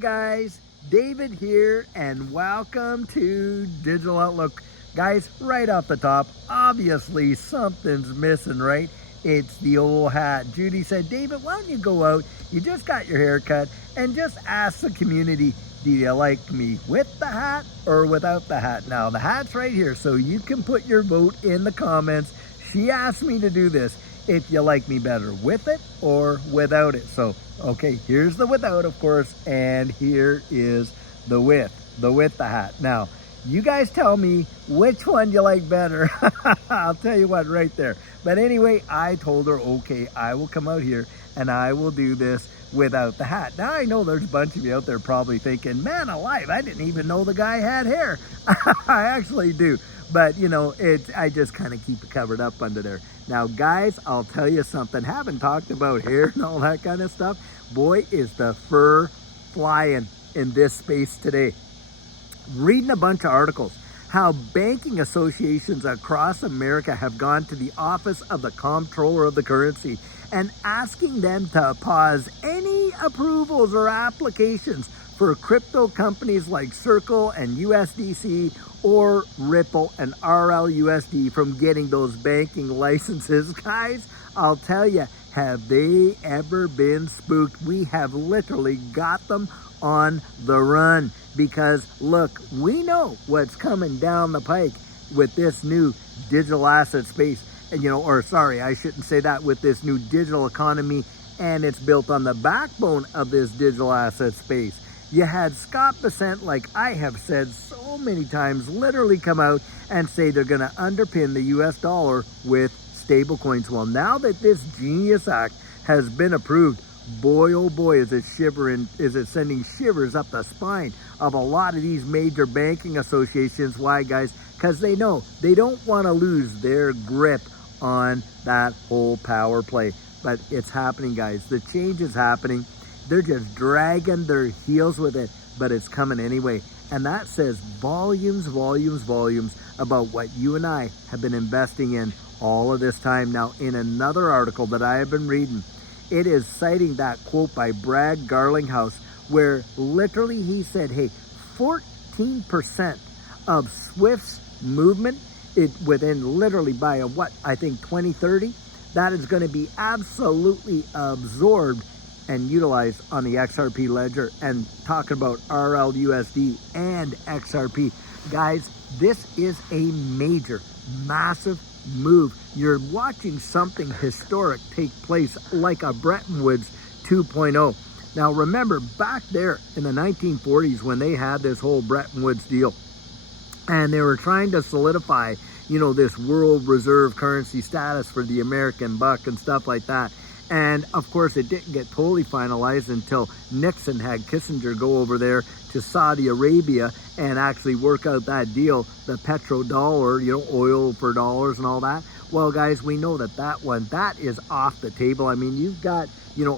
guys, David here, and welcome to Digital Outlook. Guys, right off the top, obviously something's missing, right? It's the old hat. Judy said, David, why don't you go out, you just got your hair cut, and just ask the community, do you like me with the hat or without the hat? Now, the hat's right here, so you can put your vote in the comments. She asked me to do this, if you like me better with it or without it. So, okay, here's the without, of course, and here is the with the hat. Now, you guys tell me which one you like better. I'll tell you what, right there. But anyway, I told her, okay, I will come out here and I will do this without the hat. Now, I know there's a bunch of you out there probably thinking, man alive, I didn't even know the guy had hair. I actually do. But, you know, I just kind of keep it covered up under there. Now, guys, I'll tell you something. Haven't talked about hair and all that kind of stuff. Boy, is the fur flying in this space today. Reading a bunch of articles, how banking associations across America have gone to the office of the comptroller of the currency and asking them to pause any approvals or applications for crypto companies like Circle and USDC or Ripple and RLUSD from getting those banking licenses. Guys, I'll tell you, have they ever been spooked? We have literally got them on the run because look, we know what's coming down the pike with this new digital asset space. And I shouldn't say that, with this new digital economy, and it's built on the backbone of this digital asset space. You had Scott Bessent, like I have said so many times, literally come out and say they're going to underpin the US dollar with stable coins. Well, now that this Genius Act has been approved, boy, oh boy, is it sending shivers up the spine of a lot of these major banking associations. Why, guys? Because they know they don't want to lose their grip on that whole power play. But it's happening, guys. The change is happening. They're just dragging their heels with it, but it's coming anyway. And that says volumes, volumes, volumes about what you and I have been investing in all of this time. Now, in another article that I have been reading, it is citing that quote by Brad Garlinghouse, where literally he said, hey, 14% of SWIFT's movement, within literally by I think 2030, that is going to be absolutely absorbed and utilized on the XRP ledger. And talking about RLUSD and XRP, guys, this is a major, massive move. You're watching something historic take place, like a Bretton Woods 2.0. Now remember, back there in the 1940s when they had this whole Bretton Woods deal and they were trying to solidify, this world reserve currency status for the American buck and stuff like that. And of course, it didn't get totally finalized until Nixon had Kissinger go over there to Saudi Arabia and actually work out that deal, the petrodollar, oil for dollars and all that. Well, guys, we know that is off the table. I mean, you've got,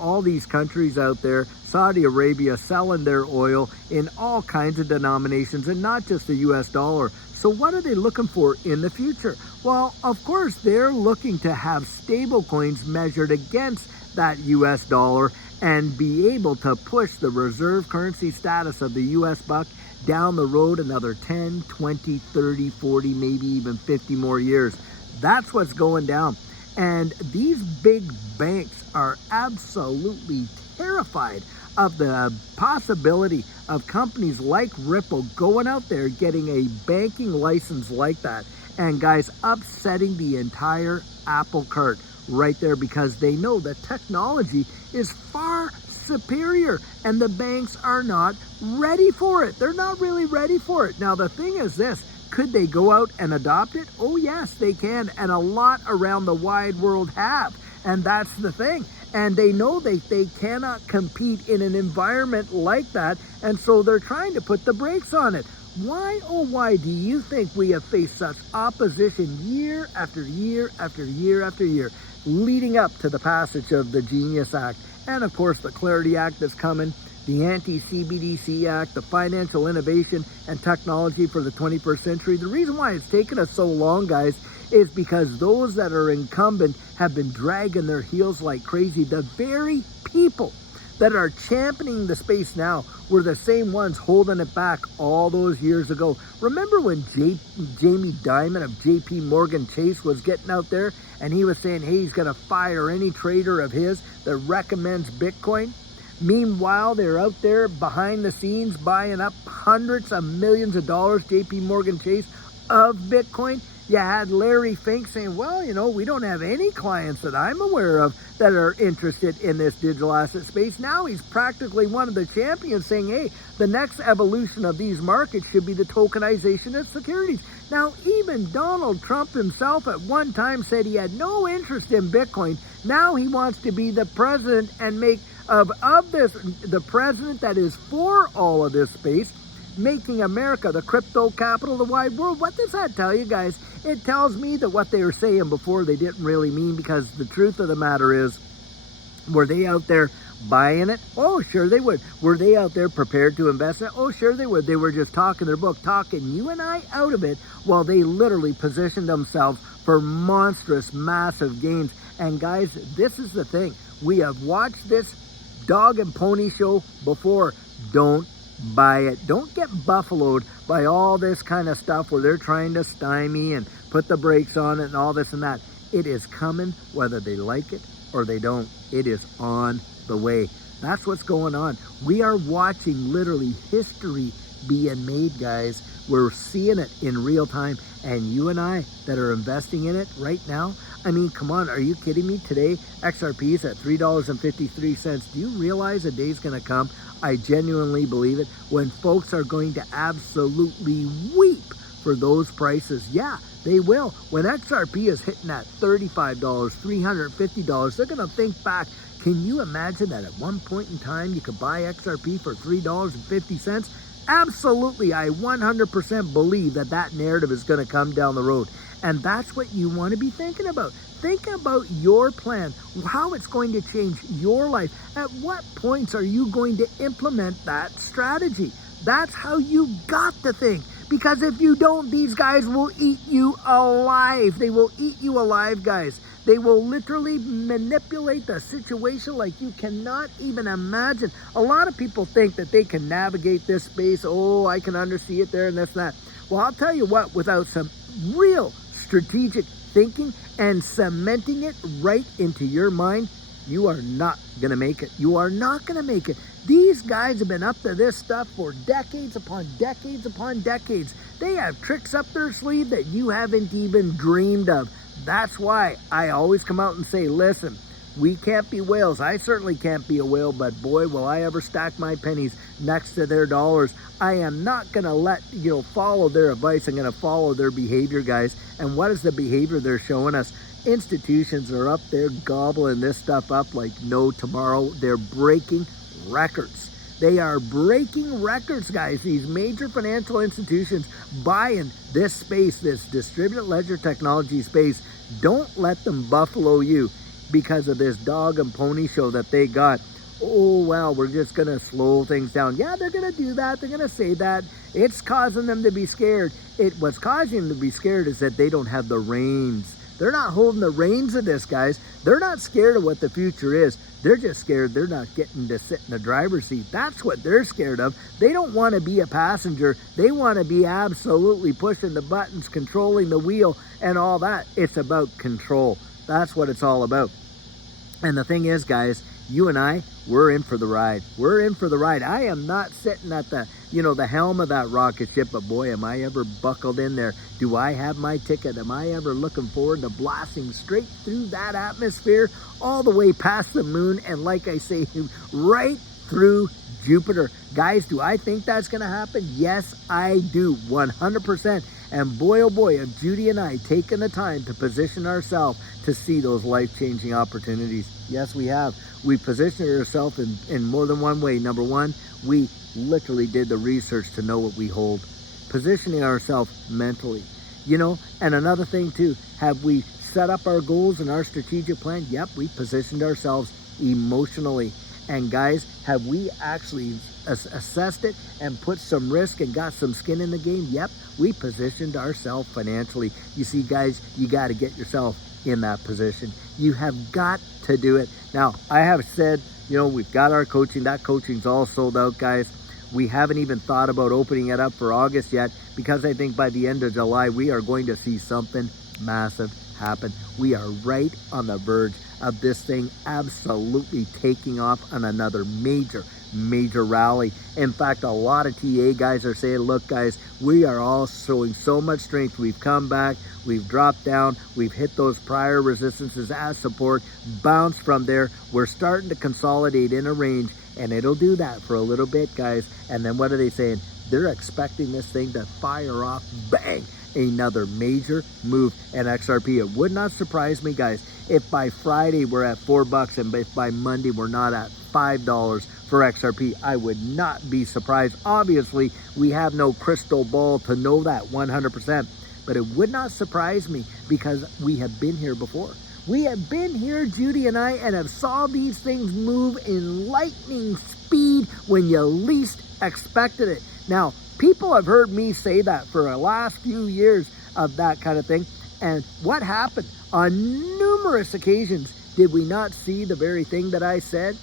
all these countries out there, Saudi Arabia selling their oil in all kinds of denominations and not just the US dollar. So what are they looking for in the future? Well, of course, they're looking to have stable coins measured against that US dollar and be able to push the reserve currency status of the US buck down the road another 10, 20, 30, 40, maybe even 50 more years. That's what's going down. And these big banks are absolutely terrified of the possibility of companies like Ripple going out there getting a banking license like that. And guys, upsetting the entire apple cart right there, because they know the technology is far superior and the banks are not ready for it. They're not really ready for it. Now, the thing is this, could they go out and adopt it? Oh yes, they can. And a lot around the wide world have. And that's the thing. And they know they cannot compete in an environment like that. And so they're trying to put the brakes on it. Why, oh why do you think we have faced such opposition year after year after year after year, leading up to the passage of the Genius Act? And of course, the Clarity Act that's coming, the Anti-CBDC Act, the Financial Innovation and Technology for the 21st Century. The reason why it's taken us so long, guys, is because those that are incumbent have been dragging their heels like crazy. The very people that are championing the space now were the same ones holding it back all those years ago. Remember when Jamie Dimon of JP Morgan Chase was getting out there and he was saying, hey, he's going to fire any trader of his that recommends Bitcoin? Meanwhile, they're out there behind the scenes buying up hundreds of millions of dollars, JP Morgan Chase, of Bitcoin. You had Larry Fink saying, well, you know, we don't have any clients that I'm aware of that are interested in this digital asset space. Now he's practically one of the champions saying, hey, the next evolution of these markets should be the tokenization of securities. Now, even Donald Trump himself at one time said he had no interest in Bitcoin. Now he wants to be the president and make of this, the president that is for all of this space, making America the crypto capital of the wide world. What does that tell you guys? It tells me that what they were saying before they didn't really mean, because the truth of the matter is, were they out there buying it? Oh, sure they would. Were they out there prepared to invest in it? Oh, sure they would. They were just talking their book, talking you and I out of it, while they literally positioned themselves for monstrous, massive gains. And guys, this is the thing. We have watched this dog and pony show before. Don't buy it. Don't get buffaloed by all this kind of stuff where they're trying to stymie and put the brakes on it and all this and that. It is coming whether they like it or they don't. It is on the way. That's what's going on. We are watching literally history being made, guys. We're seeing it in real time. And you and I that are investing in it right now, I mean, come on, are you kidding me? Today, XRP is at $3.53. Do you realize a day's going to come? I genuinely believe it, when folks are going to absolutely weep for those prices. Yeah, they will. When XRP is hitting at $35, $350, they're going to think back. Can you imagine that at one point in time you could buy XRP for $3.50? Absolutely, I 100% believe that that narrative is going to come down the road. And that's what you want to be thinking about. Think about your plan, how it's going to change your life. At what points are you going to implement that strategy? That's how you got to think. Because if you don't, these guys will eat you alive. They will eat you alive, guys. They will literally manipulate the situation like you cannot even imagine. A lot of people think that they can navigate this space. Oh, I can undersee it there and this and that. Well, I'll tell you what, without some real strategic thinking and cementing it right into your mind, you are not going to make it. You are not going to make it. These guys have been up to this stuff for decades upon decades upon decades. They have tricks up their sleeve that you haven't even dreamed of. That's why I always come out and say, listen, we can't be whales. I certainly can't be a whale, but boy, will I ever stack my pennies next to their dollars. I am not going to follow their advice. I'm going to follow their behavior, guys. And what is the behavior they're showing us? Institutions are up there gobbling this stuff up like no tomorrow. They're breaking records. They are breaking records, guys. These major financial institutions buying this space, this distributed ledger technology space. Don't let them buffalo you because of this dog and pony show that they got. Oh, well, we're just going to slow things down. Yeah, they're going to do that. They're going to say that. It's causing them to be scared. What's causing them to be scared is that they don't have the reins. They're not holding the reins of this, guys. They're not scared of what the future is. They're just scared they're not getting to sit in the driver's seat. That's what they're scared of. They don't want to be a passenger. They want to be absolutely pushing the buttons, controlling the wheel, and all that. It's about control. That's what it's all about. And the thing is, guys, you and I, we're in for the ride. We're in for the ride. I am not sitting at the helm of that rocket ship, but boy, am I ever buckled in there. Do I have my ticket? Am I ever looking forward to blasting straight through that atmosphere, all the way past the moon, and like I say, right through Jupiter? Guys, do I think that's going to happen? Yes, I do, 100%. And boy, oh boy, have Judy and I taken the time to position ourselves to see those life-changing opportunities. Yes, we have. We positioned ourselves in more than one way. Number one, we literally did the research to know what we hold. Positioning ourselves mentally. And another thing too, have we set up our goals and our strategic plan? Yep, we positioned ourselves emotionally. And guys, have we actually assessed it and put some risk and got some skin in the game? Yep, we positioned ourselves financially. You see, guys, you got to get yourself in that position. You have got to do it. Now, I have said, we've got our coaching. That coaching's all sold out, guys. We haven't even thought about opening it up for August yet, because I think by the end of July, we are going to see something massive happen. We are right on the verge of this thing absolutely taking off on another major rally. In fact, a lot of TA guys are saying, look guys, we are all showing so much strength. We've come back, we've dropped down, we've hit those prior resistances as support, bounced from there. We're starting to consolidate in a range, and it'll do that for a little bit, guys. And then what are they saying? They're expecting this thing to fire off, bang, another major move in XRP. It would not surprise me, guys, if by Friday we're at $4 and if by Monday we're not at $5 for XRP. I would not be surprised. Obviously, we have no crystal ball to know that 100%, but it would not surprise me because we have been here before. We have been here, Judy and I, and have saw these things move in lightning speed when you least expected it. Now, people have heard me say that for the last few years of that kind of thing. And what happened? On numerous occasions, did we not see the very thing that I said?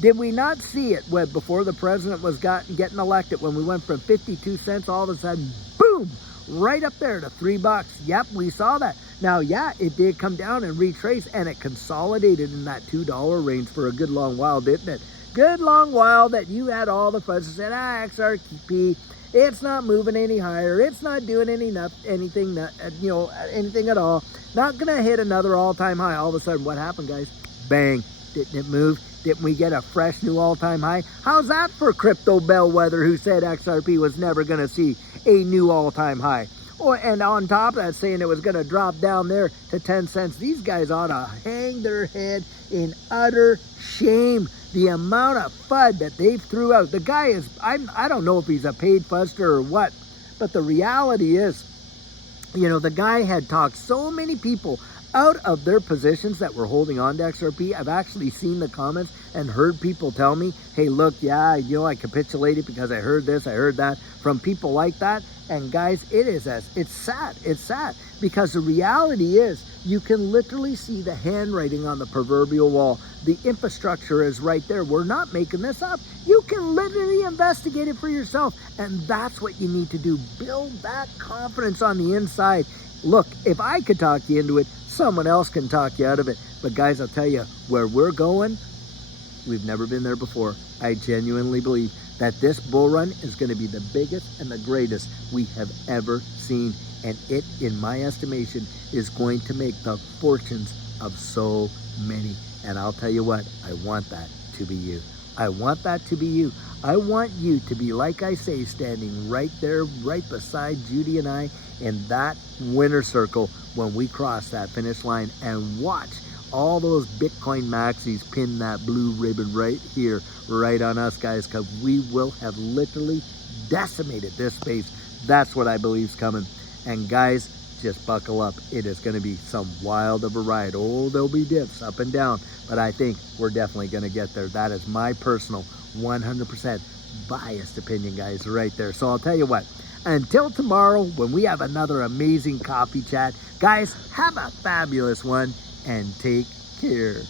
Did we not see it when, before the president was getting elected, when we went from 52 cents all of a sudden, boom, right up there to $3? Yep, we saw that. Now, yeah, it did come down and retrace, and it consolidated in that $2 range for a good long while, didn't it? Good long while that you had all the fuss and said, XRP, it's not moving any higher. It's not doing anything at all. Not going to hit another all-time high. All of a sudden, what happened, guys? Bang. Didn't it move? Didn't we get a fresh new all-time high? How's that for Crypto Bellwether, who said XRP was never going to see a new all-time high? Oh, and on top of that, saying it was going to drop down there to 10 cents. These guys ought to hang their head in utter shame. The amount of FUD that they threw out. The guy is, I don't know if he's a paid fuster or what, but the reality is, the guy had talked so many people out of their positions that were holding on to XRP. I've actually seen the comments and heard people tell me, hey, look, yeah, I capitulated because I heard this, I heard that, from people like that. And guys, it's sad because the reality is you can literally see the handwriting on the proverbial wall. The infrastructure is right there. We're not making this up. You can literally investigate it for yourself. And that's what you need to do. Build that confidence on the inside. Look, if I could talk you into it, someone else can talk you out of it. But guys, I'll tell you, where we're going, we've never been there before. I genuinely believe that this bull run is going to be the biggest and the greatest we have ever seen. And it, in my estimation, is going to make the fortunes of so many. And I'll tell you what, I want that to be you. I want that to be you. I want you to be, like I say, standing right there, right beside Judy and I in that winner circle when we cross that finish line, and watch all those Bitcoin maxis pin that blue ribbon right here, right on us, guys, because we will have literally decimated this space. That's what I believe is coming. And guys, just buckle up. It is going to be some wild of a ride. Oh, there'll be dips up and down, but I think we're definitely going to get there. That is my personal 100% biased opinion, guys, right there. So I'll tell you what, until tomorrow when we have another amazing coffee chat, guys, have a fabulous one and take care.